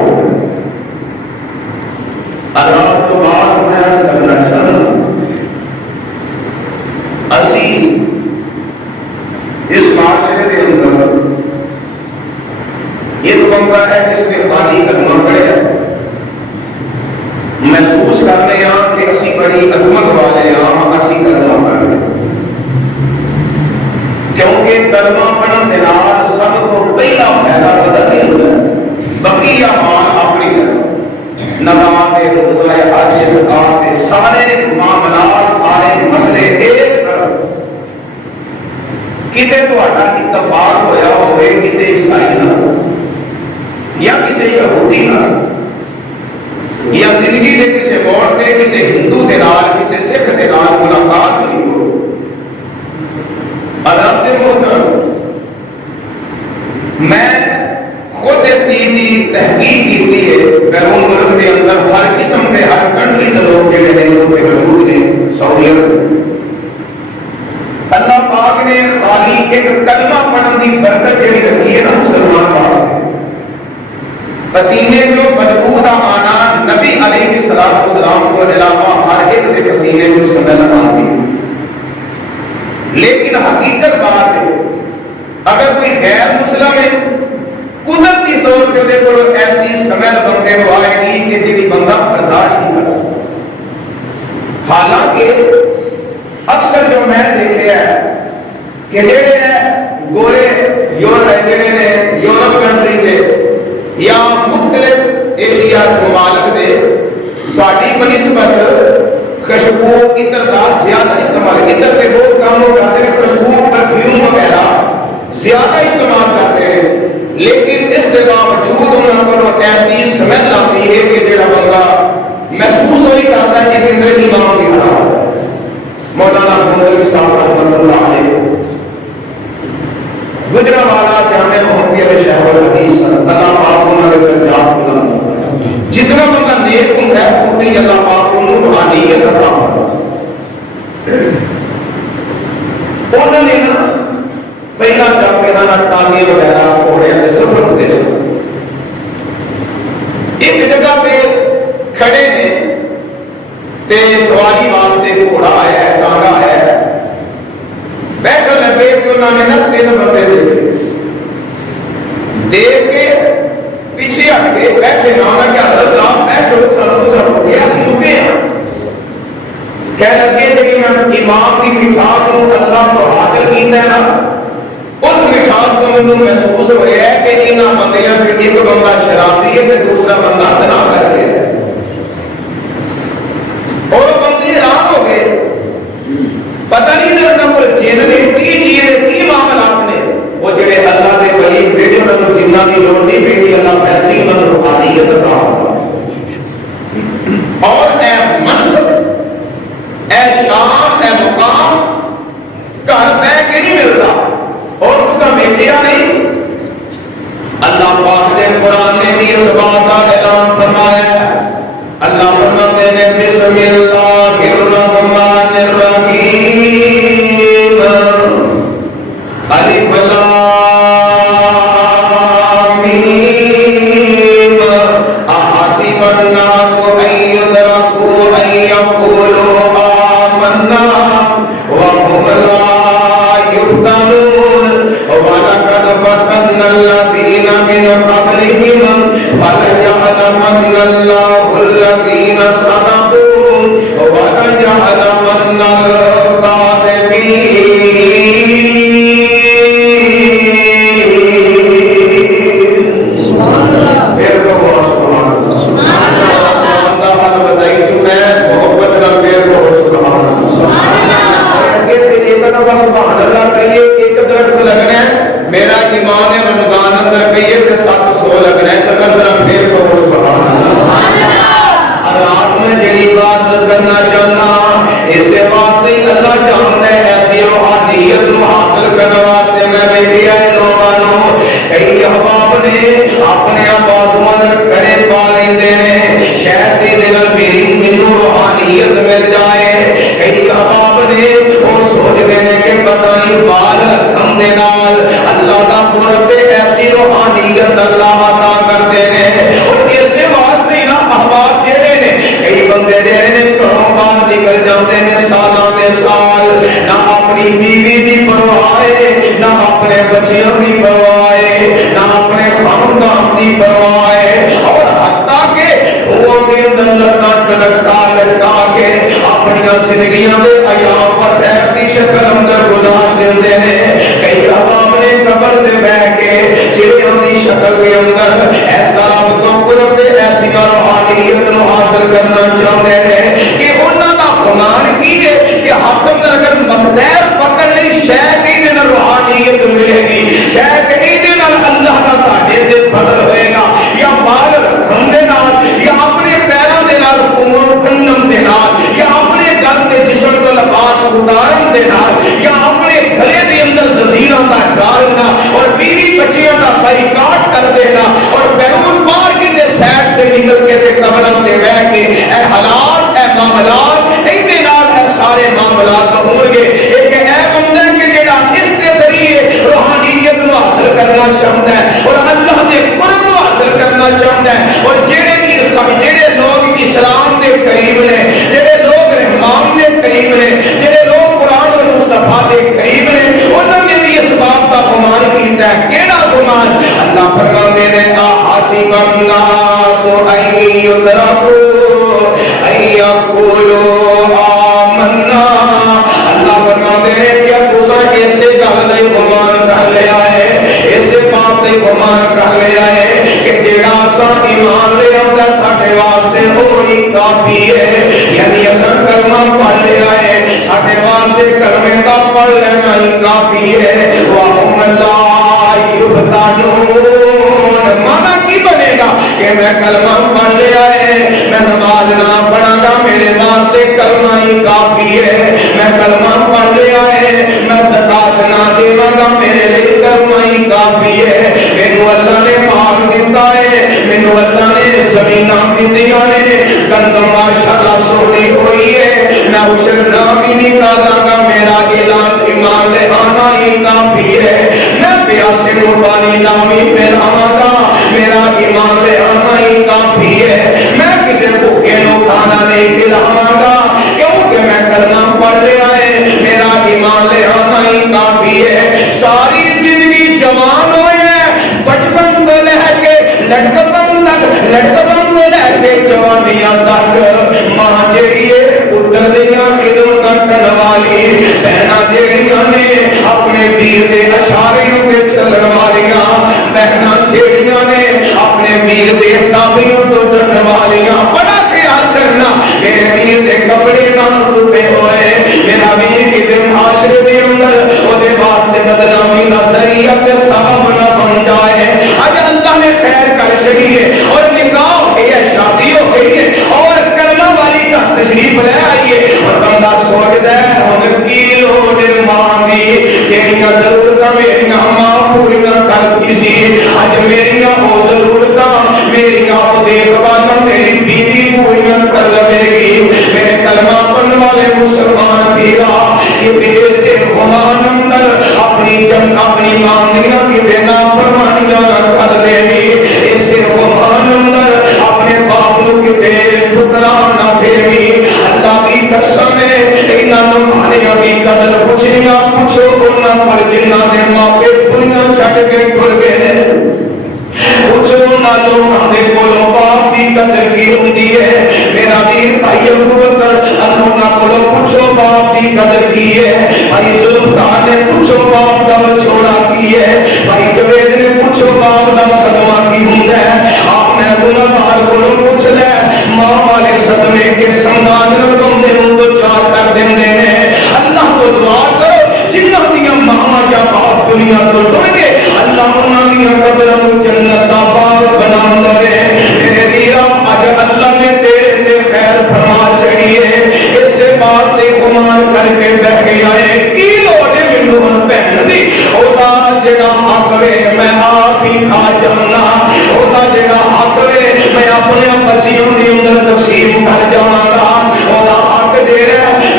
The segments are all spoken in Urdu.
ہو گئے۔ اللہ تو بات میں کرنا چاہوں اسی اس معاشرے کے اندر ایک بندہ ہے جس نے خالی کلمہ پڑھا، محسوس کرنے ہاں کہ اسی بڑی عظمت والے ہاں اسی کلمہ پڑھ رہے، کیونکہ کلمہ پڑھن کے نال سب کو پہلا فائدہ پتہ نہیں ہوتا، بقیہ مال اپنی طرف نماز روزہ حج زکات سارے معاملات سارے مسئلے ایک طرف کتے تہاڈا اتفاق ہویا ہوئے کسی عیسائی نال یا کسی یہودی نال یا زندگی کے کسی موڑ پہ کسی ہندو دے نال کسی سکھ دے نال ملاقات ہوئی ہو، حضرت محترم میں خود اس چیز کی تحقیق کی ہے، بیرون ملک کے اندر ہر قسم کے ہر کنٹری کے لوگ جڑے ہیں لوگ موجود ہیں سہولت، اللہ پاک نے خالی ایک کلمہ پڑھن کی برکت جڑی رکھی ہے نا مسلمان واسطے، پسینے جو بدبو دا آنا نبی علیہ السلام کو علاوہ ہر ایک کے پسینے جو سمجھ آتی، لیکن حقیقت بات ہے اگر کوئی غیر مسلم ہے قدرتی طور پہ کو ایسی سمجھ بندے کو آئے گی کہ جی بندہ برداشت نہیں کر سکتا۔ حالانکہ اکثر جو میں دیکھے ہے کہ جڑے ہیں گورے یورپ کنٹری کے یا مختلف ایشیا ممالک دے ساڈی بنسبت خوشبو عطر کا زیادہ استعمال، عطر کے بہت کام ہو جاتے ہیں، خوشبو پرفیوم وغیرہ زیادہ استعمال کرتے ہیں، لیکن اس کے باوجود انہوں کو ایسی سمجھ آتی ہے کہ جڑا بندہ محسوس ہوئی کرتا ہے کہ میرے ایمان کی حالت ہے۔ مولانا گنگل صاحب رحمۃ اللہ علیہ گجرانوالہ جامع محمدیہ شہر الحدیث اللہ پاک انہوں نے درجات بلند فرمائے، جتنا بندہ نیک ہے اتنی اللہ پاک کو روحانیت عطا فرمائے۔ انہوں نے نا پہلا جب میرا ٹانگے وغیرہ گھوڑے کے سفر ہوتے سن، ایک جگہ پہ کھڑے نے تے سواری واسطے گھوڑا آیا ہے ٹانگا آیا ہے، بیٹھے لگے کہ انہوں نے نا 3 بندے دیکھ کے پیچھے ہٹ کے بیٹھے نہ ہونا کہ حضرت صاحب بیٹھو سب سب یہ اسی رکے ہیں، کہہ لگے کہ میں امام کی مٹھاس کو اللہ کو حاصل کیتا ہے نا، اس مٹھاس کو میں محسوس ہو رہا ہے کہ انہاں بندیاں جو ایک بندہ شرابی ہے تے دوسرا بندہ زنا کر رہا ہے، اور بندے حیران ہو گئے، پتہ نہیں لگتا کوئی جن نے کی چیز کی معاملات نے، وہ جڑے اللہ دے ولی بیٹے انہاں کو جنہ کی لوڑ نہیں پیتی، اللہ ایسی انہاں کو روحانیت عطا فرمائے، اور اے منصب اے شان اے مقام گھر بیٹھ کے نہیں ملتا، اور اس کا بیٹھیا نہیں۔ اللہ پاک نے قرآن نے بھی اس بات کا اعلان فرمایا، اللہ فرماتے ہیں بسم اللہ الرحمن الرحیم الف لام میم احسب الناس ان يتركوا ان يقولوا آمنا وهم لا يفتنون ولقد فتنا الذين من قبلهم فليعلمن الله الذين صدقوا وليعلمن الكاذبين۔ میرا ایمان ہے رمضان اندر کہیے کہ 700 لگنا ہے، سکر طرف پھر کو سبحان اللہ۔ رات میں جڑی بات کرنا چاہنا اسے واسطے اللہ جانتا ہے، ایسی روحانیت کو حاصل کرنے واسطے میں بیٹھی ہے لوگوں کئی احباب نے اپنے بازواں کڑے پا لیندے نے، شاید کہ دل میری مینوں روحانیت مل جائے، کئی احباب نے وہ سوچتے ہیں کہ پتہ نہیں بال رکھن دے نال اللہ دا قرب ایسی روحانیت اللہ عطا کرتے ہیں، اور بچیوں کی پرواہ ہے، نہ اپنے خاندان کی پرواہ ہے، اور حتیٰ کہ وہ کے اندر لٹکا کے اپنی زندگیاں دے ایام وسائل کی شکل اندر گزار دیندے ہیں۔ کئی عوام نے قبر دے بیٹھ کے چڑیاں دی شکل کے اندر ایسا رب تو قرب ایسی روحانیت نو حاصل کرنا چاہتے ہیں کہ انہاں دا گمان کی ہے کہ حکم اگر مقدار پکڑ لی شاید ہی دن روحانیت ملے گی، شاید ہی دن اللہ کا ساڈے تے فضل ہوئے گا، یا بال رکھن دے نال، یا اپنے پیراں دے نال امور کھنم دے نال، یا اپنے گھر دے جسم تو لباس اتارن دے نال، یا اپنے گلے دے اندر زنجیراں دا ڈالنا اور بیوی بچیاں دا بائیکاٹ کر دینا اور بیرون مار کے تے سیٹ تے نکل کے تے قبروں تے بیٹھ کے اے حالات اے معاملات اے دے نال اے سارے معاملات ہون گے۔ ایک اے بندہ کہ جڑا اس دے ذریعے روحانیت نو حاصل کرنا چاہتا ہے اور اللہ دے قرب نو حاصل کرنا چاہتا ہے، اور جڑے لوگ اسلام دے قریب نے، جڑے لوگ رحمان دے قریب نے، جڑے لوگ قرآن اور مصطفیٰ دے قریب نے، انہوں نے بھی اس بات کا گمان کیتا ہے۔ کیڑا گمان؟ اللہ فرماتے ہیں احسب الناس ان یترکوا ان یقولوا آمنا، اللہ فرماتے ہیں کیا تسا ایسے گل دا گمان کر لیا ہے، ایسے بات دا گمان کر لیا ہے کہ جیڑا اسا ایمان لے آندا ساڈے واسطے وہی کافی ہے، یعنی اسا کلمہ پڑھ لیا ہے ساڈے واسطے کلمے دا پڑھ لینا ہی کافی ہے۔ وَهُمْ لَا يُفْتَنُونَ، مانا کی بنے گا کہ میں کلمہ پڑھ لیا ہے، میں نماز نہ پڑھا گا میرے واسطے کلمہ ہی کافی ہے، میں کلمہ پڑھ لیا ہے، میں زکات نہ دیواں گا میرے لیے کلمہ ہی کافی ہے۔ مینوں اللہ نے مال دیتا ہے، مینوں اللہ نے زمیناں دتیاں نے، گندم ماشاءاللہ سونی ہوئی ہے، میں عشر نہ بھی نکالا گا میرا اعلان ایمان لے آنا ہی کافی ہے، میں پیاسے کو پانی لامی پلاواں گا میرا ایمان لے آنا ہی کافی ہے، میں کسی بھوکے نو کھانا نہیں کھلاواں گا کیونکہ میں کلمہ پڑھ لیا ہے، میرا ایمان لے آنا ہی کافی ہے۔ ساری زندگی جوان ہوئے ہیں، بچپن تو لے کے لڑکپن تک، لڑکپن تو لے کے جوانیاں تک، ماں جیڑی ہے پتر دیاں خدمت کرن والی، بہناں جیڑیاں نے اپنے ویر دے اشارے تے چلن والیاں، بہناں جیڑیاں نے اپنے ویر دے تابعوں تو ڈرن والیاں، بڑا خیال کرنا میرے ویر دے کپڑے نہ ٹوٹے ہوئے، میرا ویر کتے معاشرے دے اندر او دے واسطے بدنامی نہ ذریعہ تے سبب نہ بن جائے۔ اج اللہ نے خیر کر چکی ہے اور نکاح ہو گئی ہے، شادی ہو گئی ہے اور کرنا والی کا تشریف لے آئیے، اور بندہ سوچتا ہے ہن کی لوڑ ماں دی، تیریاں ضرورتاں میریاں ماں پوریاں کرتی سی، اج میریاں او ضرورتاں میریاں او دیکھ بھال میری بیوی پوریاں کر لے گی۔ میرے کلمہ پڑھنے والے مسلمان بھیرا یہ میرے سے گمان اندر اپنی ماندیاں کی بے نافرمانیاں نہ کر دے گی، اسے گمان اندر اپنے باپ کی بے ٹھکرا نہ دے گی۔ اللہ کی قسم ہے انہاں نمانیاں کی قدر پوچھنیاں پوچھو انہاں پر جنہاں نے موقع دنیا چھٹ کے کھل گئے، پوچھو نہ لوگاں دے کولوں باپ کی قدر کی ہوندی ہے۔ میرا دین بھائی ابو بکر اللہ نہ کولوں پوچھو باپ کی قدر کی ہے، بھائی ذوالفقار نے پوچھو باپ دا چھوڑا کی ہے، بھائی جوید نے پوچھو باپ دا صدمہ کی ہوندا ہے، آپ نے گناہ مال کولوں پوچھ لے ماں والے صدمے کے سنگان بندے نوں تو چار کر دیندے نے۔ اللہ تو دعا کرو جنہاں دیاں ماں یا باپ دنیا تو ٹر گئے، اللہ انہاں دیاں قبراں جنت دا باغ بنا دے۔ میرے ویرا اج اللہ نے تیرے تے خیر فرما چڑھی ہے، اسے بات تے گمان کر کے بیٹھ گیا ہے کی لوڑ ہے مینوں ہن بہن دی، او دا جڑا حق وے میں آپ ہی کھا جانا، او دا جڑا حق وے میں اپنے بچیوں دے اندر تقسیم کر جاواں گا، او دا حق دے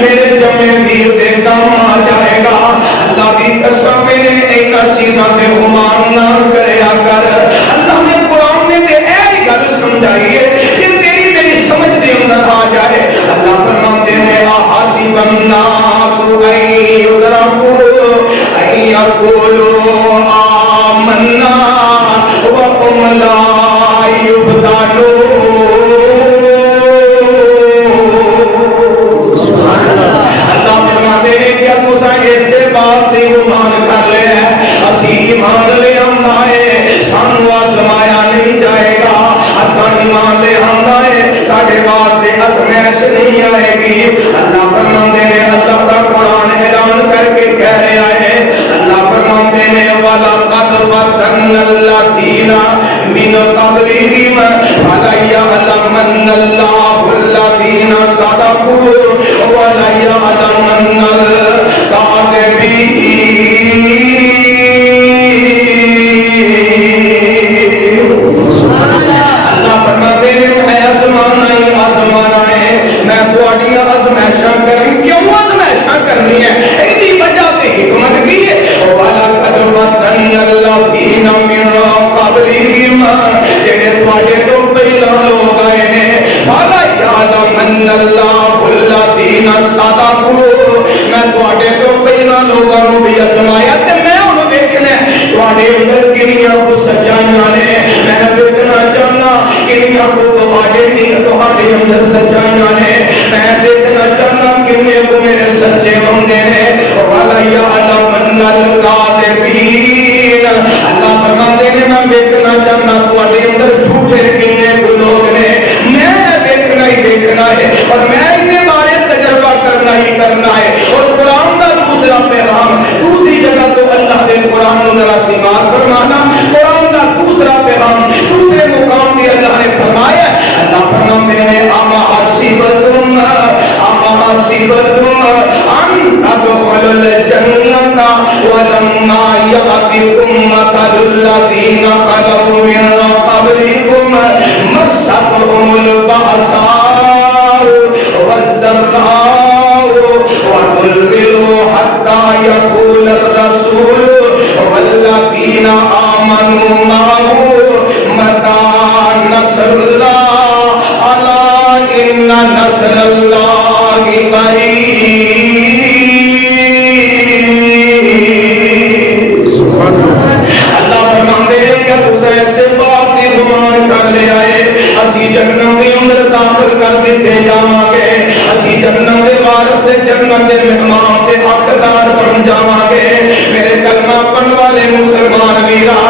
میرے جمے ویر دے کام آ جائے گا۔ اللہ کی قسم ہے انہاں چیزاں تے گمان نہ کریا کر۔ اللہ نے قرآن میں تے ایسی گل سمجھائی ہے کہ تیری میری سمجھ دے اندر آ جائے۔ اللہ فرماتے ہیں احسب الناس ان یترکوا ان یقولوا قولوا آمنا وهم لا يفتنون. اللہ فرماتے ہیں کہ موسیٰ ایسے بات نہیں گمان کر لے اسی ایمان لے ہم آئے سانو آزمایا نہیں جائے گا اسان ایمان لے ہم آئے ساڑھے واسطے آزمائش نہیں آئے گی. اللہ فرماتے ہیں اللہ کا قرآن اعلان کر کے کہہ رہا ہے اللہ فرماتے ہیں وَلَقَدْ فَتَنَّا الَّذِينَ مِنْ قَبْلِهِمْ فَلَيَعْلَمَنَّ اللَّهُ الَّذِينَ صَدَقُوا وَلَيَعْلَمَنَّ الْكَاذِبِينَ. اللہ فرماتے ہیں میں آزمانا ہے میں تھوڑی آزمائشاں کروں. کیوں آزمائشاں کرنی ہے؟ ایسی وجہ سے حکمت کی ہے. وَلَقَدْ فَتَنَّا الَّذِينَ مِنْ قَبْلِهِمْ جنہیں تھوڑے تو پہلا لوگ آئے ہیں فَلَيَعْلَمَنَّ اللَّهُ الَّذِينَ صَدَقُوا. میں تھوڑے تو پہلا لوگوں بھی آزمایا تے میں انہوں دیکھنا تھوڑے اندر کنیاں کو سچائیاں نے میں دیکھنا چاہنا کنیاں کو تھوڑے اندر سچائیاں نے میں دیکھنا چاہنا کنیاں کو میرے سچے بندے ہیں. وَلَيَعْلَمَنَّ الْكَاذِبِينَ. اللہ فرماتے ہیں میں دیکھنا چاہنا تھوڑے اندر جھوٹے کنیاں کو لوگ نے میں دیکھنا ہی دیکھنا ہے اور میں انہیں بارے تجربہ کرنا ہی کرنا ہے. اور قرآن کا دوسرا پیغام دوسری جگہ تو اللہ دے قرآن کو ذرا سی بات فرمانا قرآن کا دوسرا پیغام دوسرے مقام بھی اللہ نے فرمایا. اللہ فرماتے ہیں اما حسبتم ان تدخلوا الجنة ولما يأتكم مثل الذين خلوا من قبلكم مستهم البأساء والضراء وزلزلوا حتى يقول الرسول والذين آمنوا معه متى نصر الله ألا إن نصر الله قريب. اللہ فرماتے ہیں کہ تُسے ایسے بات کی گمان کر لے آئے اسی جنت کے اندر داخل کر دیتے جاواں گے اسی جنت کے وارث تے جنت کے مہمان تے حقدار بن جاواں گے. میرے کلمہ پڑھن والے مسلمان ویرا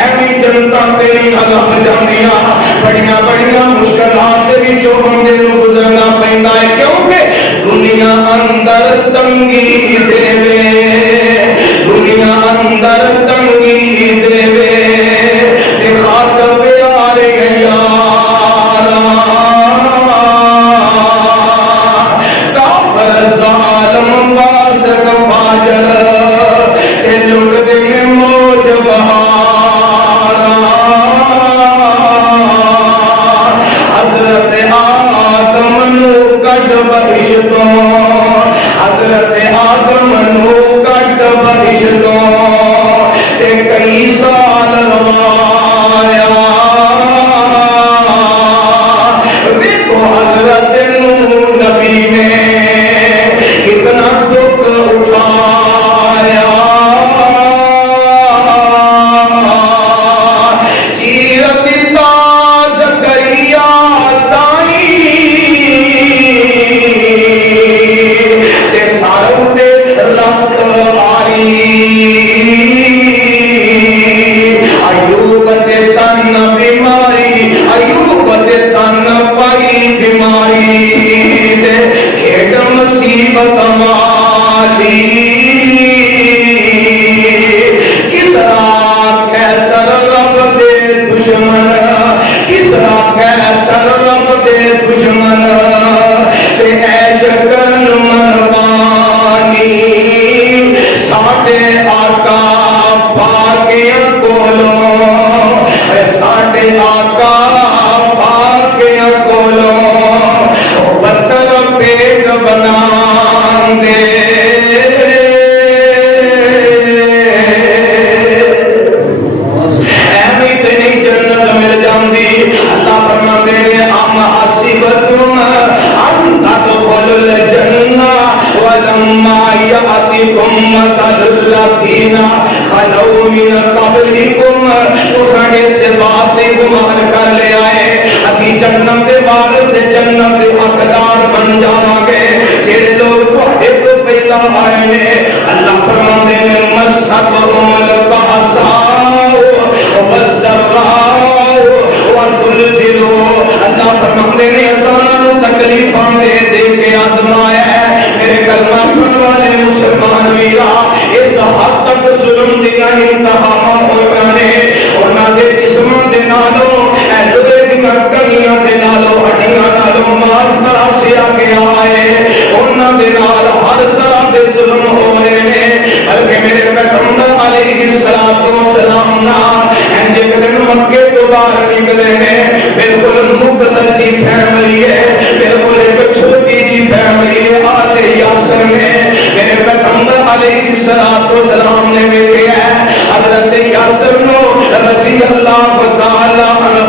ایویں جنتاں تیری عذاب جاندیاں بڑیاں بڑیاں مشکلات دے وچوں بندے نوں گزرنا پیندا ہے کیونکہ دنیا اندر تنگی دے دنیا اندر تنگی دے تے خاص پیارے یارا کافر ظالم فاسق فاجر تے لٹ دے موج بہارا. حضرت آدم نو کڈ بہشتوں حضرت آدم نو کڈ بہشتوں تے کئی سال روایا. دیکھو حضرت نبی نے کتنا دکھ اٹھایا. چیرت تاز کریا دائی تے ساروں تے رکھ آئی. ایوب تے تن بیماری ایوب تے تن پائی بیماری تے کھیڑ مصیبت والی. کسرا کیسر رب دے دشمن کسرا کیسر رب دے دشمن تے عیش کرن منوانی. ساڈے آقا پاکیاں کولوں ساڈے آقا پاکیاں کولوں پتھر پیٹ بنا دے. ایویں تے نہیں جنت مل جاندی. اللہ فرماتے ہیں ام حسبتم ان تدخلوا الجنة ولما يأتكم مثل الذين خلو من قبلکم تو ساڈے سبات تے گمان کر لے آئے اسی جنت دے وارث تے جنت دے حقدار بن جاواں گے جڑے لوگ تواڈے تو پہلا آئے نے اللہ فرماندے نے مسحبہم البأساء والضراء وزلزلوا اللہ فرماندے نے انساناں تکلیفاں دے دے کے آزمایا ہے میرے کلمہ پڑھن والے مسلمان ویرا اس حد تک ظلم دیاں انتہا ہوئیاں نے انہاں دے جسم دے نالوں اے لوہے دیاں کڑیاں دے نالوں ہڈیاں نالوں مار طرف سے آگے آئے انہاں دے نال ہر طرح دے ظلم ہو رہے ہیں بلکہ میرے پیغمبر علیہ الصلوۃ والسلام نا انجے دن مکے تو باہر نکلے ہیں بالکل مختصر جی فیملی ہے بالکل ایک چھوٹی جی فیملی ہے آل یاسر میں میرے پیغمبر علیہ الصلوۃ والسلام نے دیکھا ہے حضرت یاسر نو رضی اللہ تعالی عنہ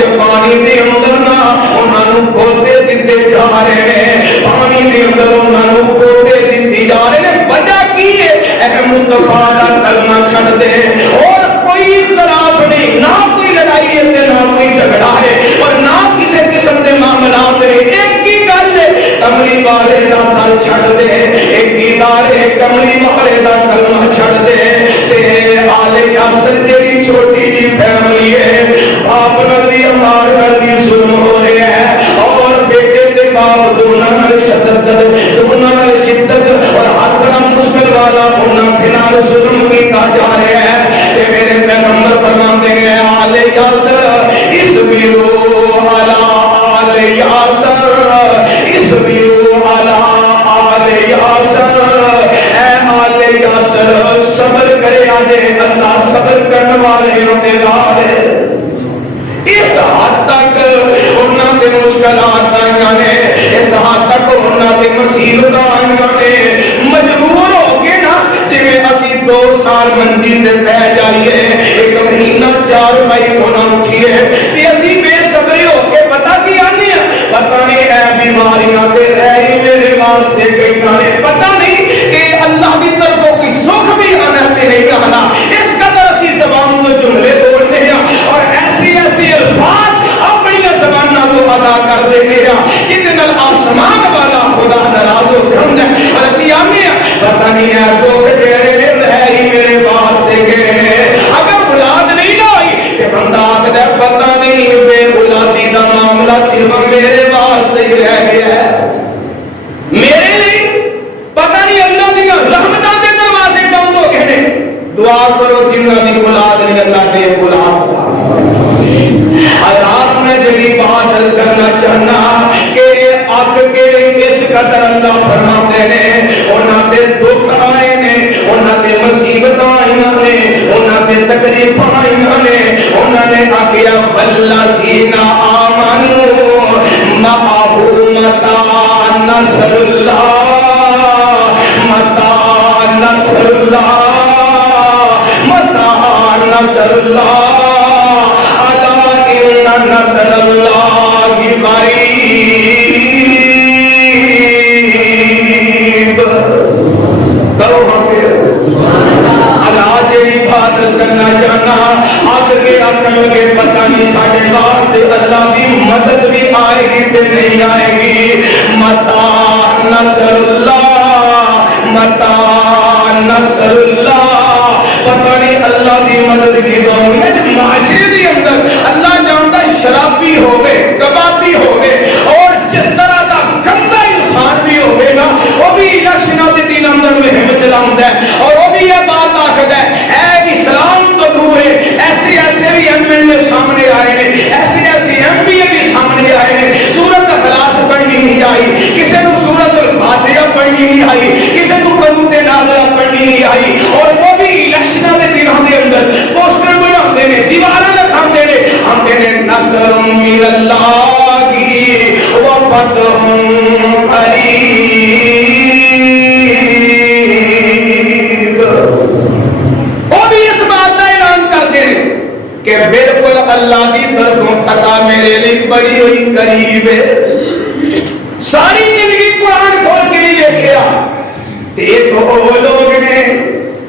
جو پانی دے اندر نا انہاں نو کھوتے دتے جا رہے ہیں پانی دے اندر انہاں نو کھوتے دتے جا رہے ہیں وجہ کی ہے اے مصطفیٰ دا کلمہ چھڈ دے اور کوئی اختلاف نہیں نہ کوئی لڑائی ہے نہ کوئی جھگڑا ہے اور نہ کسی قسم دے معاملات نے ایک ہی گل ہے کملی والے دا دل چھڈ دے ایک ہی گل ہے کملی والے دا کلمہ چھڈ دے تے آل یاسر جڑی چھوٹی جی فیملی ہے باپ نال بھی امار نال بھی ظلم ہو رہا ہے اور بیٹے تے باپ دونوں نال شدت اور ہر طرح مشکل والا انہاں دے نال ظلم کیتا جا رہا ہے تے میرے پیغمبر فرماندے ہیں آل یاسر اصبروا علی آل یاسر اصبروا علی آل یاسر اے آل یاسر صبر کرے آجے اللہ صبر کرنے والے ہوتے لارے اس حد تک انہاں دے مشکلات آئیاں نے اس حد تک انہاں دے مصیبت آئیاں نے مجبور ہو کے نا جی میں اسی 2 سال منزل دے پہ جائیے 1 مہینہ 4 مائی ہونا اٹھیے تے اسی بے صبری ہو کے پتہ کی آنی ہے پتہ نہیں اے بیماریاں تے رہی میرے واسطے کئی گانے پتہ نہیں کہ اللہ کی طرف کوئی سکھ بھی آنا تے نہیں آنا اس قدر اسی زبان کو جملے بولتے ہیں اور ایسی الفاظ اپنی زبانہ کو ادا کر دیتے ہیں جتنا آسمان والا خدا ناراض ہو گھمد ہے اور اسی آنے ہیں پتہ نہیں ہے تو کجیرے ہے ہی میرے واسطے گئے اگر اولاد نہیں نہ ہوئی کہ بندہ آگدہ پتہ نہیں بے اولادی دا معاملہ صرف میرے واسطے ہی رہ گیا ہے میرے لیے پتہ نہیں اللہ دی رحمتاں دے دروازے بند ہو گئے دعا کرو جنہاں دی اولاد نہیں اللہ دے اولاد دا رات میں جلی بات کرنا چاہنا کہ آپ کے اس قدر اللہ فرماتے ہیں انہاں دے دکھ آئے نے انہاں دے مصیبت آئے نے انہاں دے تکلیف آئے نے انہاں نے آکیا والذین آمنوا معه متى نصر اللہ متى نصر اللہ متى نصر اللہ نصر اللہ قریب کرو اللہ جی عبادت کرنا چاہنا آگ کے اکل کے پتہ نہیں ساڑھے واسطے اللہ کی مدد بھی آئے گی تے نہیں آئے گی متى نصر اللہ متى نصر اللہ پتہ نہیں اللہ کی مدد کی دوں گے معاشرے دی اندر اللہ جانتا شرابی ہوگے کبابی ہوگے اور جس طرح دا گندا انسان بھی ہوگے نا وہ بھی الیکشنہ دے دن اندر مہم چلاؤں ہے اور وہ بھی یہ بات آخر ہے اے اسلام تو دور ہے ایسے ایسے بھی ایم ایل اے سامنے آئے ہیں ایسے ایسے ایم پی اے بھی سامنے آئے ہیں سورت اخلاص پڑھنی نہیں آئی کسی کو سورت الفاتحہ پڑھنی نہیں آئی کسی کو قنوت نازلہ پڑھنی نہیں آئی اور وہ بھی الیکشنہ دے دنوں دے اندر پوسٹر بناتے ہیں دیواریں لکھاتے ہیں ہم کہتے ہیں نصر من اللہ و فتح قریب وہ بھی اس بات کا اعلان کرتے ہیں کہ بالکل اللہ کی طرف فتح میرے لیے بڑی ہوئی قریب ہے ساری زندگی قرآن کھول کے نہیں دیکھا ایک وہ لوگ نے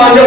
5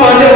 5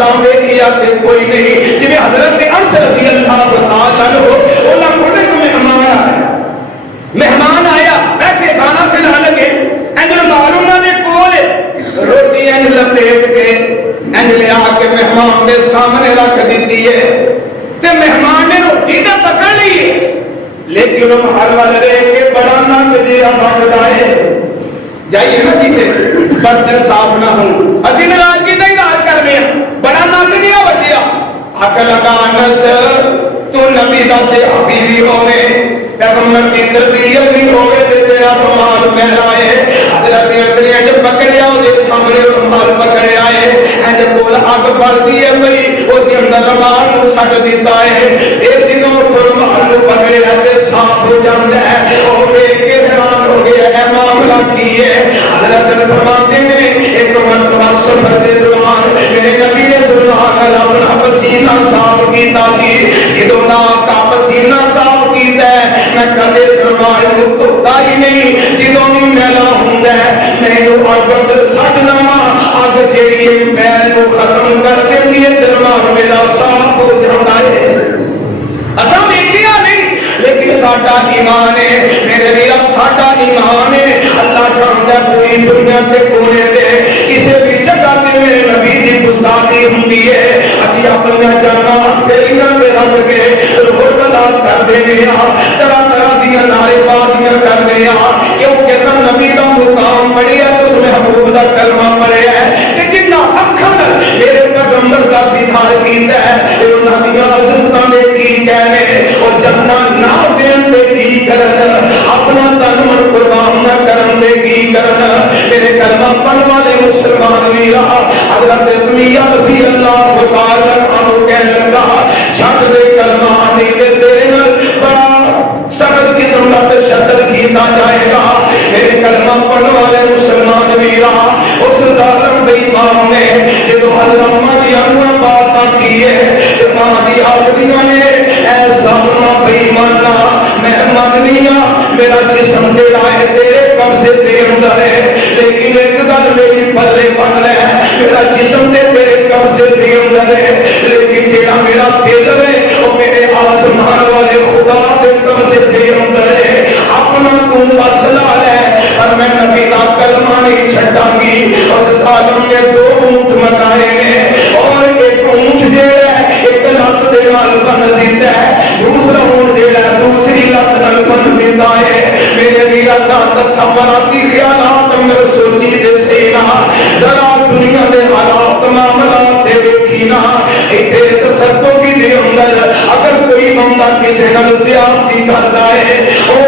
اساں ویکھیا تے کوئی نہیں جویں حضرت انس رضی اللہ تعالی عنہ انہاں کول مہمان آیا بیٹھے کھانا کھلانے لگے انجل معلوم نہ دے کول روٹی انج لپیٹ کے انج لے آ کے مہمان دے سامنے رکھ دیتی ہے تے مہمان نے روٹی تے پکڑ لی لیکن وہ حال والے کے بڑا نہ جیا بندا ہے جائیے نا کیتے برتن صاف نہ ہوں اسی ناراضگی نہیں راز کر رہے ہیں بڑا نک نہیں بچیا حق لگا انس تو نبی دا سے حبیبی ہونے پیغمبر کی تربیت بھی ہوئے تے تیرا رومال پہنائے حضرت انس نے جب پکڑیا دے سامنے رومال پکڑے آئے جب کول اگ بڑھتی ہے بھئی وہ کے اندر رومال سٹ دیتا ہے پھر دنوں رومال پکڑے تے صاف ہو جاندا ہے او دیکھ کے حیران ہو گیا ہے معاملہ کی ہے حضرت فرماتے ہیں ایک مرتبہ سفر دے دوران میرے نبی نے صلی اللہ علیہ وسلم اپنا پسینہ صاف کیتا سی جدوں نا کا پسینہ صاف کیتا ہے میں کدے سرمائے دھوتا ہی نہیں جدوں بھی میلا ہوندا ہے مینوں اگ سڑنا اگ جیڑی میں نو ختم کر دیندی ہے درمان میرا صاف ہو جاندا ہے اساں ویکھیا نہیں لیکن ساڈا ایمان ہے میرے ویرا ساڈا ایمان ہے اللہ جاندا پوری دنیا تے کونے تے کسے بھی جگہ تے میرے نبی دی گستاخی ہوندی ہے اسی اپنی جاناں تے انہاں تے رکھ کے روح بلا کر دینے ہاں طرح طرح دیاں نعرے بازیاں کرنے ہاں کیونکہ سن نبی دا مقام پڑھیا اس محبوب دا کلمہ پڑھیا ہے کہ جنہ اکھاں میرے پیغمبر دا دیدار کیتا ہے انہاں دیاں عظمتاں دے کی کہنے اور جنت نہ دین دے کی کرن اپنا تن من قربان نہ کرن دے کی کرن میرے کلمہ پڑھن والے مسلمان ویرا حضرت سمیہ رضی اللہ تعالی عنہ کہنے لگا چھڈ دے کلمہ نہیں تے تیرے نال بڑا سخت قسم دا تشدد کیتا جائے گا میرے کلمہ پڑھن والے مسلمان ویرا اس ظالم بے ایمان نے جدوں حضرت اماں دی انواں باتاں کیے تے ماں دی آخریاں نے اے ظالمہ بے ایمانا میں ماننی ہاں میرا جسم جیڑا ہے تیرے قبضے دے اندر ہے لیکن ایک گل میری پلے بن لے میرا جسم تے تیرے قبضے دے اندر ہے لیکن جیڑا میرا دل ہے وہ میرے آسمان والے خدا دے قبضے دے اندر ہے اپنا تو مسئلہ ہے اور میں نبی کا کلمہ نہیں چھڈاں گی اس ظالم نے دو اونٹ منائے نے اور ایک اونٹ جیڑا ہے ایک لت دے نال بن دیتا ہے دوسرا اونٹ جیڑا ہے دوسری لت نال بن دیتا ہے میرے ویرا دا تصوراتی خیالات میں سوچی دے سینا ذرا دنیا دے حالات معاملات دے ویکھی نا ایتھے سسکو کی دے اندر اگر کوئی بندہ کسی نال زیادتی کردا ہے او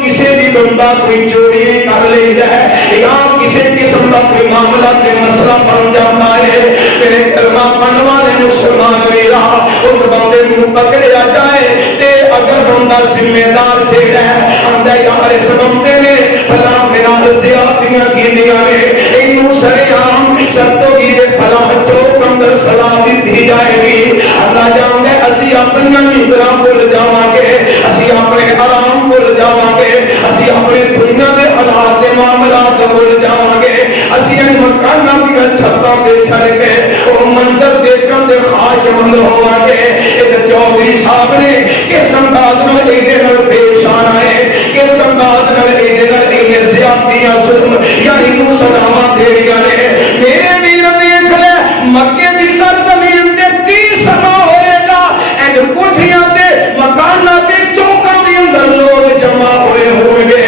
کسی بھی بندہ کوئی چوری کر لیتا ہے یا کسی قسم کا کوئی معاملہ کے مسئلہ بن جاتا ہے میرے کلمہ پڑھن والے مسلمان ویرا اس بندے کو پکڑیا جائے تے اگر بندہ ذمہ دار جیڑا ہے اندر یار اس بندے نے بھلا میرا زیادتیاں کیتیاں نے اینو سریام سب کی دے بھلا چوک اندر سلام دی جائے گی اللہ جاندا ہے اسی اپنی نیندراں بھول جاواں گے اسی اپنے آرام بھول جاواں گے اسی اپنے دنیا دے حالات دے معاملات بھول جاواں گے اسی ان مکاناں دی چھتاں تے چھڑ کے او منظر دیکھن دے خواہش مند ہوواں گے اس چودھری صاحب نے کس انداز نال اے دے نال پیش آنا ہے کس انداز نال اے دے نال اے زیادتیاں ظلم یا اینو سزاواں دیڑیاں نے میرے ویر دیکھ لے مکے دی سرزمین تے کی سما ہوئے گا این کوٹھیاں تے مکاناں تے چوکاں دے اندر لوگ جمع ہوئے ہوں گے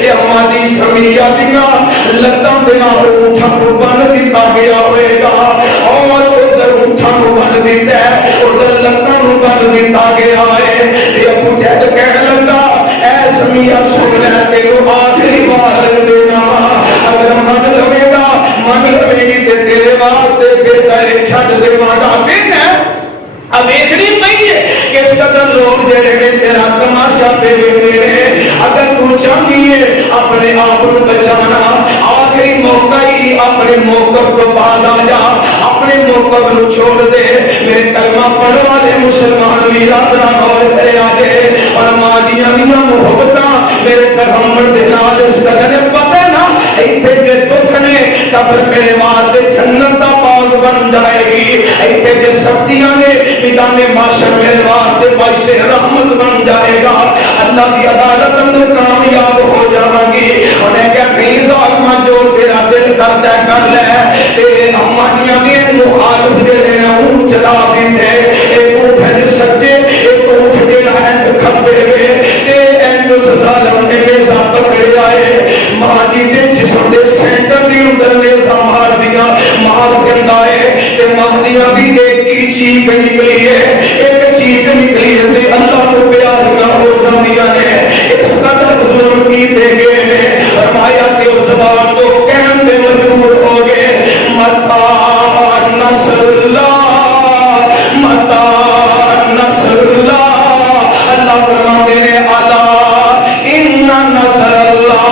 تے اماں دی سمیہ دیاں لتاں دے نال اونٹھاں کو بن دتا گیا ہوئے گا اور ادھر اونٹھاں کو بن دیتا ہے ادھر لتاں کو بن دتا گیا ہے تے ابو جہل کہنے لگا اے سمیہ سن لے تینوں آخری بار دینا اگر من لوے گا من لوے گی تے تیرے واسطے پھر تیرے چھڈ دیواں گا دن ہے اب ویکھنی پئی ہے کس قدر لوگ جڑے نے تیرا تماشا پہ ویکھدے نے اگر تو چاہیے اپنے آپ کو بچانا آخری موقع ہی اپنے موقف کو بعد آ جا اپنے موقف کو چھوڑ دے میرے کلمہ پڑھن والے مسلمان ویرا ذرا غور کرے آ دے اور مادیاں دیاں محبتاں میرے پیغمبر دے نال اس قدر پتہ نا ایتھے دے دکھ نے قبر میرے واسطے جنت دا باغ بن جائے گی ایتھے جے سبزیاں نے میدان معاشر میرے واسطے باعث رحمت بن جائے گا، اللہ کی عدالت اندر کامیاب ہو جاواں گی۔ انہیں کیا کہیں ظالمہ جو تیرا دل کرتا ہے کر لے، تیرے امانیاں کے مخالف دے دینا اون چلا دیتے، ایک اونٹ ہے سجے ایک اونٹ دے رہا کھبے ہوئے تے اینڈ ظالم نے میزا پکڑ آئے مہدی دے جسم دے سینٹر دی اندر میزا مار دیا، مار کرنا ہے تے مہدیاں دی ایک کی چیز نکلی ہے، ایک چیز نکلی ہے تے اللہ کو پیار نہ ہو جاندیاں نے، اس قدر ظلم کی دے گئے نے، فرمایا کہ اس زبان تو کہن دے مجبور ہو گئے، متا نصر اللہ متا نصر اللہ، اللہ فرماتے ہیں الا ان نصر اللہ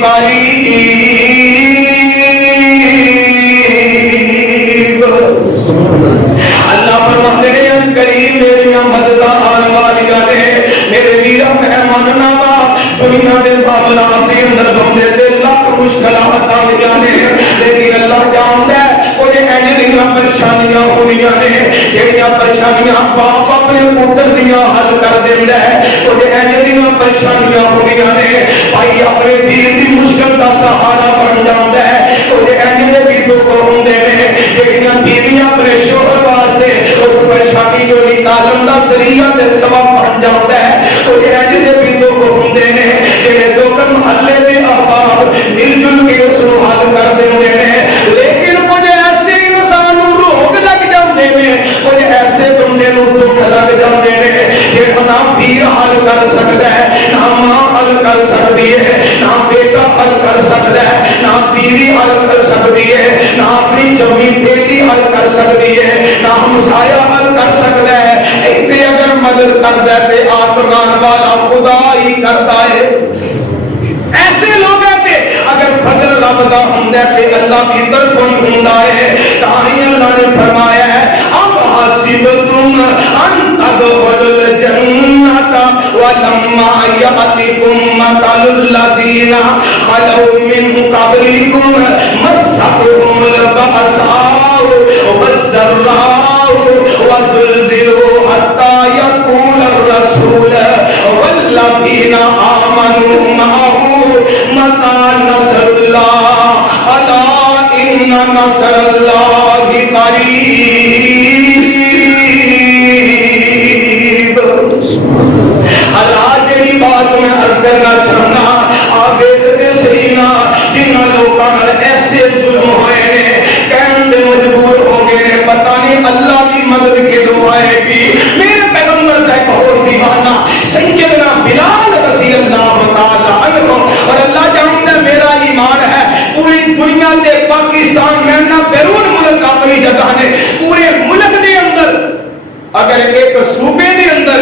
قریب، اللہ فرماتے ہیں قریب میری مدد آنے والی ہے، میرے ویرا مہمان نوا دنیا دے معاملات دے اندر بندے دے لاکھ مشکلات آ جانے، لیکن اللہ جانتا ہے وہ ایجنیاں پریشانیاں ہوندیاں نے، جہڑیاں پریشانیاں باپ اپنے پتر دیاں حل کر دیندا ہے، وہ ایجنیاں پریشانیاں ہوندیاں نے، بھائی اپنے دین دی مشکل دا سہارا بن جاندا ہے، وہ ایجنے بھی دکھ ہوندے نے، جہڑیاں بیویاں اپنے شوہر واسطے اس پریشانی جو نکالن دا ذریعہ تے سبب بن جاندا ہے، وہ ایجنے بھی دکھ ہوندے نے، جہڑے دکھ محلے دے احباب مل جل کے اس کو حل کر دیندے نے، لیکن مجھے ایسے انسان روک لگ جاندے نے، مجھے ایسے بندے نوں دکھ لگ جاندے نے، جہڑا نہ پیر حل کر سکدا ہے، نہ ماں حل کر سکدی ہے، نہ بیٹا حل کر سکدا ہے، نہ بیوی حل کر سکدی ہے، نہ اپنی جمی بیٹی حل کر سکدی ہے، نہ ہمسایہ حل کر سکدا ہے، ایتھے اگر مدد کردا ہے تے آسمان والا خدا ہی کرتا ہے۔ ایسے لوگ ہیں اگر فضل رب دا ہوندا ہے تے اللہ کی طرفوں ہوندا ہے، تاں اللہ نے فرمایا ہے اب حسبتم ان تدخلوا الجنۃ ولما یأتکم مثل الذین خلوا من قبلکم مستهم البأساء والضراء وزلزلوا حتى يقول الرسول والذین آمنوا معه متى نصر اللہ الا ان نصر اللہ قریب۔ اللہ جڑی بات میں عرض کرنا چاہنا آپ دیکھتے صحیح نا جنہ لوگوں نے ایسے ظلم ہوئے نے کہن دے مجبور ہو گئے نے، پتہ نہیں اللہ کی مدد کے دعائے گی۔ میرے پیغمبر کا ایک اور دیوانہ سیدنا بلال رضی اللہ تعالی عنہ، اور اللہ جانتا ہے میرا ایمان ہے پوری دنیا دے پاکستان میں نہ بیرون ملک اپنی جگہ نے، پورے ملک دے اندر اگر ایک صوبے دے اندر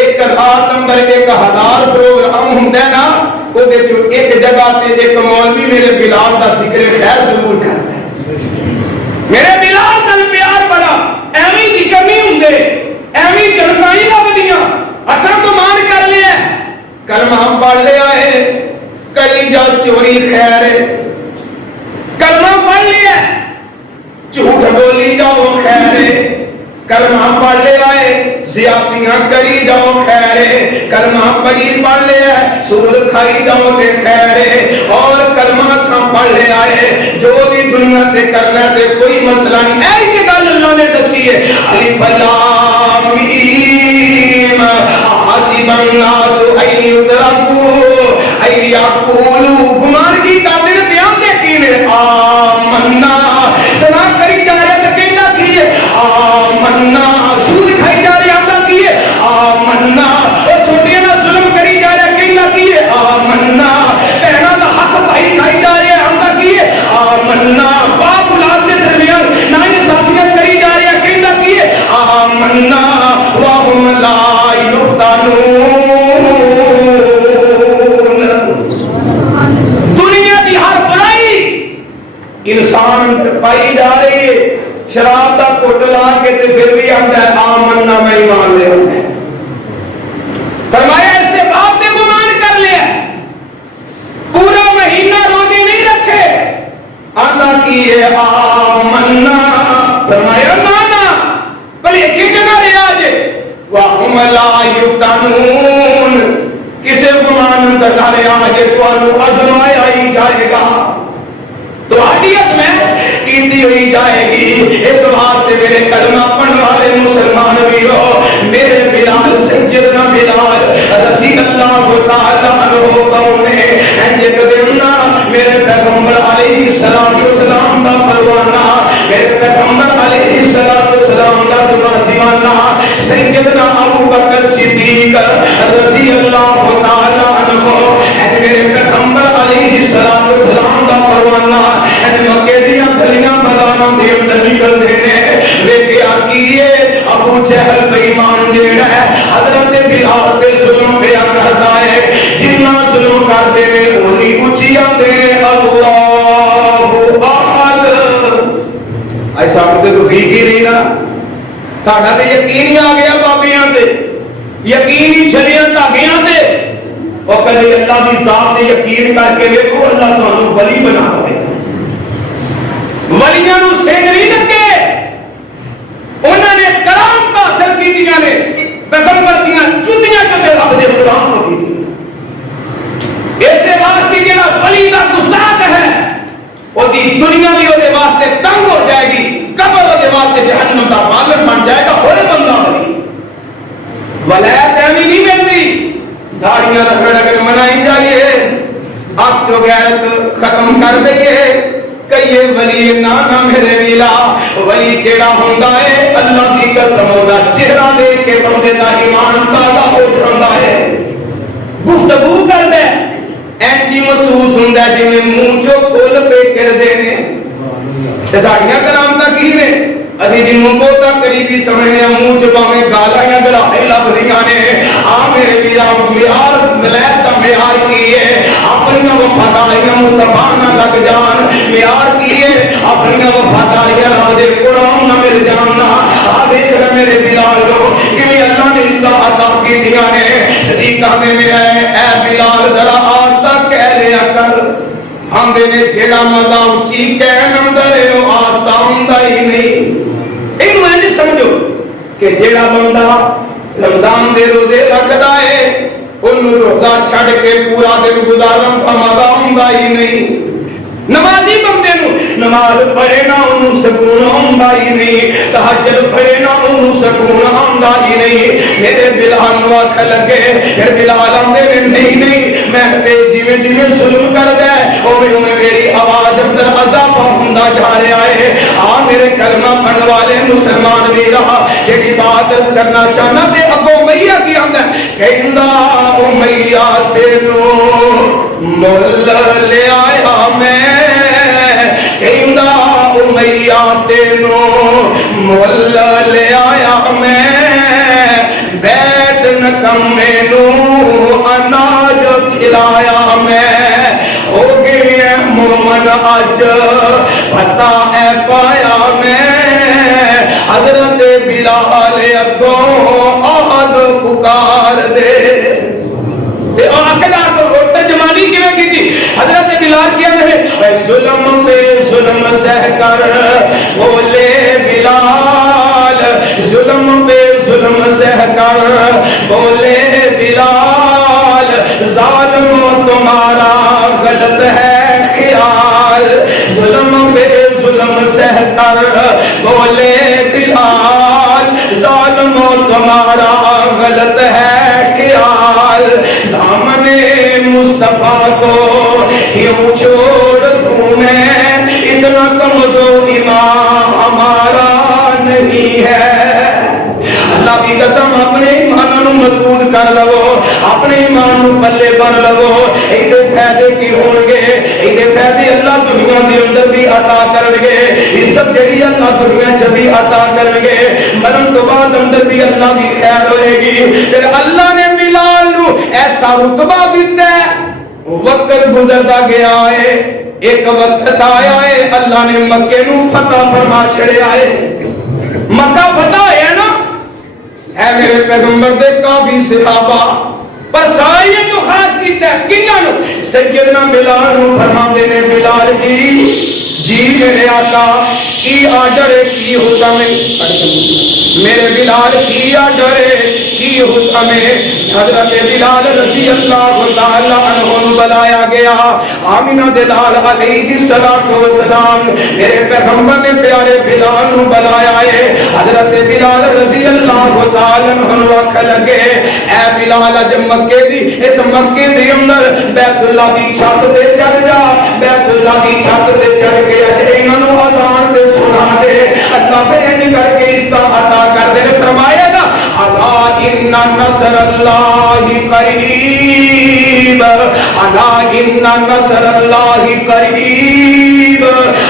ایک رات نمبر 1000 پروگرام ہوندا ہے نا، او دے چوں ایک جگہ تے ایک مولوی میرے بلال دا ذکر خیر ضرور کردا ہے۔ میرے بلال نال پیار بڑا ایویں دی کمی ہوندے، ایویں جلکائی لبدیاں، اساں تو مان کر لیا کلمہ پڑھ لیا ہے، کلیجہ چوری خیر ہے، کلمہ پڑھ لیا جھوٹ بولی جاؤ خیر ہے، کلمہ پڑھ لیا ہے زیادتیاں کری جاؤ خیر ہے، کلمہ پڑھ لیا ہے سود کھائی جاؤ تے خیر ہے، اور کلمہ سا پڑھ لیا ہے جو بھی دنیا تے کرنا تے کوئی مسئلہ نہیں۔ ایک گل اللہ نے دسی ہے الف لام میم حسب الناس ان یترکوا ان یقولوا، گمان کی قادر بیان دے کی نے آمنا، سنا کری جا رہے تو کہنا کی ہے آمنا، سود کھائی جا رہے اللہ کی ہے آمنا، اور چھوٹیاں نہ ظلم کری جا رہے کہنا کی ہے آمنا، بہنوں کا حق بھائی کھائی جا رہے اللہ کی ہے آمنا، باپ اولاد کے درمیان نہ انصافیت کری جا رہے کہنا کی ہے آمنا وهم لا یفتنون۔ دنیا کی ہر برائی انسان پائی جا رہی ہے، شراب کا گھٹ لا کے تے پھر بھی آتا ہے آمنا میں ایمان لے آتا ہے۔ فرمایا اس سے باپ نے گمان کر لیا، پورا مہینہ روزے نہیں رکھے، آتا کی ہے آمنا، فرمایا مانا ہم لا یفتنون کسے گمان اندر نہ لے آجے تو انو ازمایا ہی جائے گا تو عادیت میں کیتی ہوئی جائے گی اس واسطے میرے کلمہ پڑھنے والے مسلمان بھی ہو میرے بلال سیدنا بلال رضی اللہ تعالیٰ عنہ کون ہے انجے قدمنا میرے پیغمبر علیہ السلام دا پروانہ میرے پیغمبر علیہ السلام دا دیوانہ سیدنا ابو بکر صدیق رضی اللہ تعالیٰ عنہ میرے پیغمبر علیہ السلام دا پروانہ مکے دیا گلیاں بازاراں دے اندر نکل دینے لیکن آکیے ابو جہل بے ایمان جیڑا ہے حضرت بلال پہ ظلم پہ کرتا ہے جتنا ظلم کر دے انہی اونچی آتے اللہ احد ایسا کرتے تو فیق ہی نہیں نا ساڑھا تے یقین ہی آ گیا بابیاں دے یقین ہی چھلیاں تاگیاں دے اور کہتے اللہ دی ذات نے یقین کر کے دیکھو اللہ تو انہوں ولی بنا ہوئے ولیاں نو سینگ نہیں لگے انہوں نے کلام کا اثر کی دیا نے پیغمبر دیاں چوتیاں چوتے رب دے قرآن کو کی دیا ایسے واسطے جنہا ولی دا گستاخ ہے وہ دی دنیا بھی وہ دے واسطے تنگ ہو جائے گی قبر وہ دے واسطے جہنم کا باغر بن جائے گا ہوئے بندہ ولی ولایت اہمی نہیں ملتی دھاڑیاں رکھنے لگے منائی جائیے آنکھ جو غیرت ختم کر دئیے کئیے ولی نانا میرے ویلا ولی کیڑا ہوندہ ہے اللہ کی قسم ہوگا چہرہ دے کے بندے دا ایمان تازہ ہو جاندہ ہے گفتگو کر دے اینجی محسوس ہوندہ ہے جی میں منہ جو کھول پہ کر دینے ساڑیاں کلام تک ہی نے ادھی جنہوں کو تک قریبی سمجھنے منہ چپا میں گالا یا گراہے لفظیاں نے میرے بیرا میار ملیت کا میار کیے اپنی وفاداریاں مصطفیٰ نہ لگ جان میار کیے اپنی وفاداریاں رب دے قرآن نہ مل جاننا دیکھ رہے میرے بلال لو کہ اللہ نے اس کا عطا کی دیا نے صدیقہ میں اے بلال ذرا آستہ کہہ لیا کر ہم دینے جیڑا مدہ اچھی کہن اندر ہے وہ آستہ اندہ ہی نہیں انہوں نے سمجھو کہ جیڑا بندہ رمضان دے روزے رکھتا ہے انہوں روزہ چھڑ کے پورا دن گزارن کا مدہ اندہ ہی نہیں نمازی بندے نو نماز پڑھے نہ انہوں سکون آندہ ہی نہیں تحجد پڑھے نہ انہوں سکون آندہ ہی نہیں میرے بلال نو آکھ لگے پھر بلال آندے میں نہیں میں جی میں ظلم کر دے اور میں میری آواز اندر عذاب ہوندہ جا رہا ہے میرے کلمہ پڑھنے والے مسلمان بھی رہا کہ عبادت کرنا چاہنا دے ابو امیہ کی آندہ کہندہ امیہ تینو مول لے آیا میں کہندہ امیہ تینو مول لے آیا میں بیت نکم مینو اناج کھلایا میں ہو گئی مومن آج پتا ہے پایا میں حضرت بلال اگوں آہد پکار دے آخر ترجمانی کی میں کی تھی حضرت بلال کیا ہے ظلم پہ ظلم سہ کر بولے بلال ظلم پہ ظلم سہ کر بولے بلال ظالم تمہارا غلط ہے خیال ظلم پہ ظلم سہ کر بولے بلال ظالم تمہارا غلط ہے خیال دامن مصطفیٰ کو کیوں چھوڑ دوں میں اتنا کمزور ایمان ہمارا نہیں ہے اللہ کی قسم اپنے ایمانوں مضبوط کر لو اپنے ایمانوں پلے بن لو ایدے فائدے کی ہونگے ایدے فائدے اللہ دنیا دی اندر بھی عطا کرنگے عزت جڑی اللہ دنیا چ بھی عطا کرنگے مرن تو بعد اندر بھی اللہ دی خیر ہوئے گی پھر اللہ نے بلال نو ایسا رتبہ دیتا ہے وقت گزرتا گیا ہے ایک وقت آیا ہے اللہ نے مکے نو فتح فرما چھڑے آئے مکہ فتح ہے نا اے میرے پیغمبر دے کافی صحابہ پر سائیے جو خاص کیتا ہے کنہ نو سیدنا بلال نو فرما دینے بلال جی میرے اللہ کی آجر کی حکم میرے بلال کی آجر کی کی حکم حضرت بلال رضی اللہ تعالی عنہ بلایا گیا. آمینہ دلال علیہ السلام میرے پیغمبر نے پیارے بلال نو بلایا ہے. حضرت بلال رضی اللہ تعالی عنہ آکھ لگے اے بلال اج مکے دی اس مکے دے اندر بیت اللہ دی چھت تے چڑھ جا. بیت اللہ دی چھت تے چڑھ کے اج انہاں نو اذان تے سنا دے. اللہ پھر انج کر کے اس کا عطا کر دے. فرمایا نا الا ان نصر اللہ قریب الا ان نصر اللہ قریب.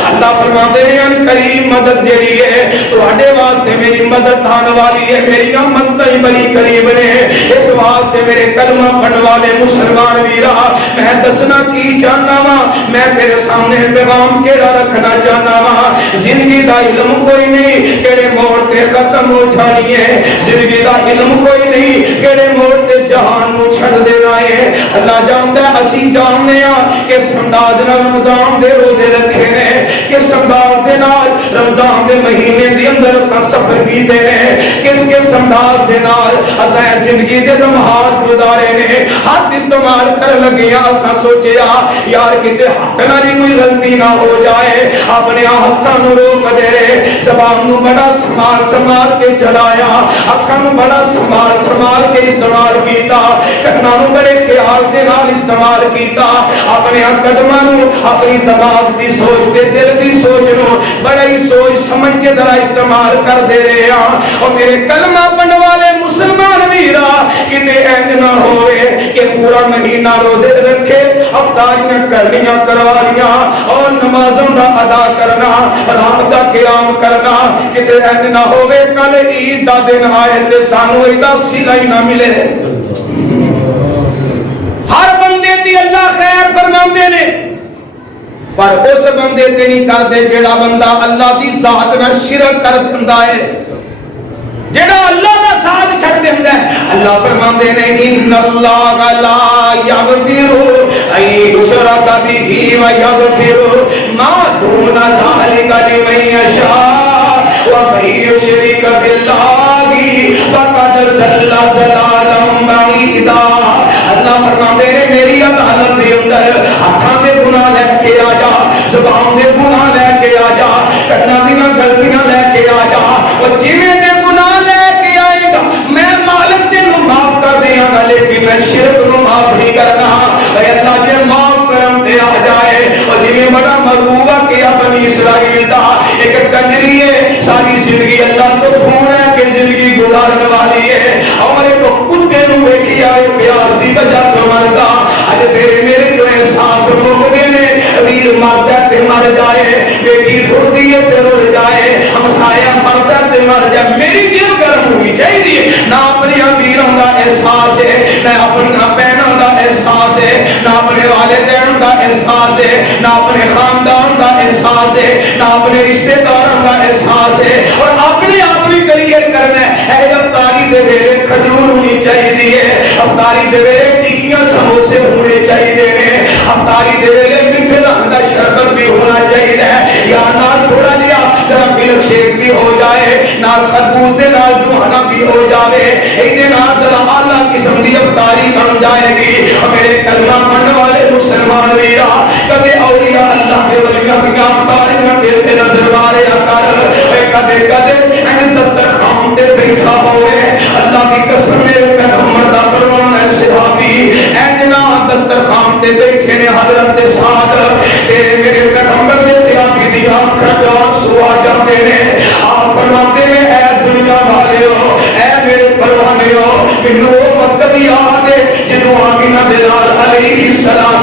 اللہ فرماتے ہیں قریب مدد جڑی ہے تواڈے واسطے میری مدد آنے والی ہے. میری مدد بڑی قریب نے. اس واسطے میرے کلمہ پڑھن والے مسلمان ویرا میں دسنا کی چاہنا وا. میں تیرے سامنے پیغام کیڑا رکھنا چاہنا وا. زندگی دا علم کوئی نہیں کیڑے موڑ تے ختم ہو جانی ہے. زندگی دا علم کوئی نہیں کیڑے موڑ تے جہان نو چھڑ دینا ہے. اللہ جاندا ہے اسی جاننے ہاں کہ سمداد نال رمضان دے روزے رکھے نے کہ سمداد دے نال رمضان دے مہینے دے اندر اساں سفر کیتے نے. کس کے سمداد دے نال اساں زندگی دے لمحات گزارے نے. ہاتھ استعمال کر لگے اساں سوچیا یار کتے ہاتھ نال کوئی غلطی نہ ہو جائے. اپنے ہاتھاں نو روک دے رہے. زبان نو بڑا سنبھال کے چلایا. اکھاں نو بڑا سنبھال کے استعمال کیتا. کنا نو بڑے خیال دے نال استعمال کیتا. اپنے قدماں نو اپنی دماغ دی سوچ تے دل دی سوچ نو بڑا ہی سوچ سمجھ کے ذرا استعمال کر دے رہے ہیں. اور میرے کلمہ پڑھن والے مسلمان ویرا کتے انج نہ ہوئے کہ پورا مہینہ روزے رکھے افطاریاں کرنیاں کروالیاں اور نمازوں دا ادا کرنا رات دا قیام کرنا. کتے انج نہ ہوئے کل عید دا دن آئے تے سانو ایدا صلہ ہی نہ ملے. ہر بندے دی اللہ خیر فرماندے نے پر اس بندے تے نہیں کردے جیڑا بندہ اللہ دی ذات نال شرک کر دیندا ہے. جیڑا اللہ دا ساتھ چھڑ دیندا ہے. اللہ فرماندے نے ان اللہ لا یغفر ان یشرک بہ و یغفر ما دون ذلک لمن یشاء ومن یشرک باللہ فقد ضل ضلالا بعیدا. اللہ فرماندے نے میری عدالت دے اندر ہاتھاں دے گناہ لے کے آ جا, زبان دے گناہ لے کے آ جا, کنا دیاں غلطیاں لے کے آ جا. اور جویں دے گناہ لے کے آئے گا میں مالک تینوں معاف کر دیاں گا لیکن میں شرک نو معاف نہیں کرنا. اے اللہ جے معاف کرم تے آ جائے. اور جویں بڑا مرغوبہ کیا بنی اسرائیل دا ایک کنجری ہے ساری زندگی اللہ تو کھونا ہے کہ زندگی گزارنے والی ہے. اور ایک کتے نو ویکھی آئے پیاس دی وجہ تو مردا. اج تیرے میرے جو احساس مکدے نے ویر مردا تے مر جائے, بیٹی روتی ہے تے رو جائے, ہمسایا مردا تے مر جائے. میری دل گرم ہونی چاہیے. نہ اپنی ویراں دا احساس ہے, نہ اپنی بہنوں دا احساس ہے, نہ اپنے والدین دا احساس ہے, نہ اپنے خاندان دا احساس ہے, نہ اپنے رشتہ داراں دا احساس ہے. اور اپنے آپ بھی کلیئر کرنا ہے. اے افطاری دے ویلے کھجور ہونی چاہیے, افطاری دے ویلے ٹکیاں سموسے ہونے چاہیے نے, افطاری دے ویلے میٹھے رنگ دا شربت بھی ہونا چاہیے, یا نال تھوڑا جہا ذرا ملک شیک بھی ہو جائے, نال خربوز دے نال جوہنا بھی ہو جائے. ایدے نال ذرا اعلیٰ قسم دی افطاری بن جائے گی. میرے کلمہ پڑھن والے مسلمان ویرا کبھی اولیاء اللہ کے ولیاں کی افطاریاں دے نظر مارے کر. کدے کدے این دسترخوان تے بیٹھا ہوئے اللہ کی قسم میرے پیغمبر دا فرمان ہے صحابی اینا دسترخوان تے بیٹھے نے حضرت سعد تیرے میرے پیغمبر دے صحابی دی آنکھاں جو آنسو آ جاتے نے. آپ فرماتے ہیں اے دنیا والے ہو, اے میرے پروانے ہو, مینوں وہ وقت یاد ہے جدوں آمینہ بلال علیہ السلام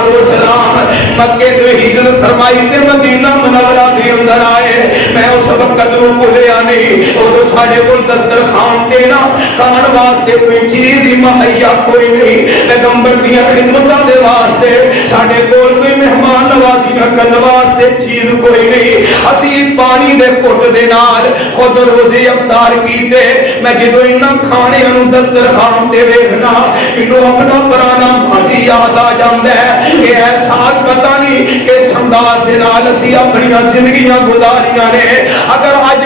مکے تو ہجرت فرمائی تے مدینہ منورہ دے اندر آئے. میں اس وقت نو بھولیا نہیں. اور ساڈے کول دسترخوان تے نا کھان واسطے کوئی چیز ہی مہیا کوئی نہیں. پیغمبر دی خدمتاں دے واسطے ساڈے کول کوئی مہمان نوازیاں کرن واسطے چیز کوئی نہیں. اسی پانی دے گھٹ دے نال خود روزے افطار کیتے. میں جدوں انہاں کھانے نوں دسترخوان تے ویکھنا مینوں اپنا پرانا ماضی یاد آ جاندا ہے کہ احساس پتہ نہیں کہ سمداد دے نال اسی اپنی زندگیاں گزاریاں نے. اگر اج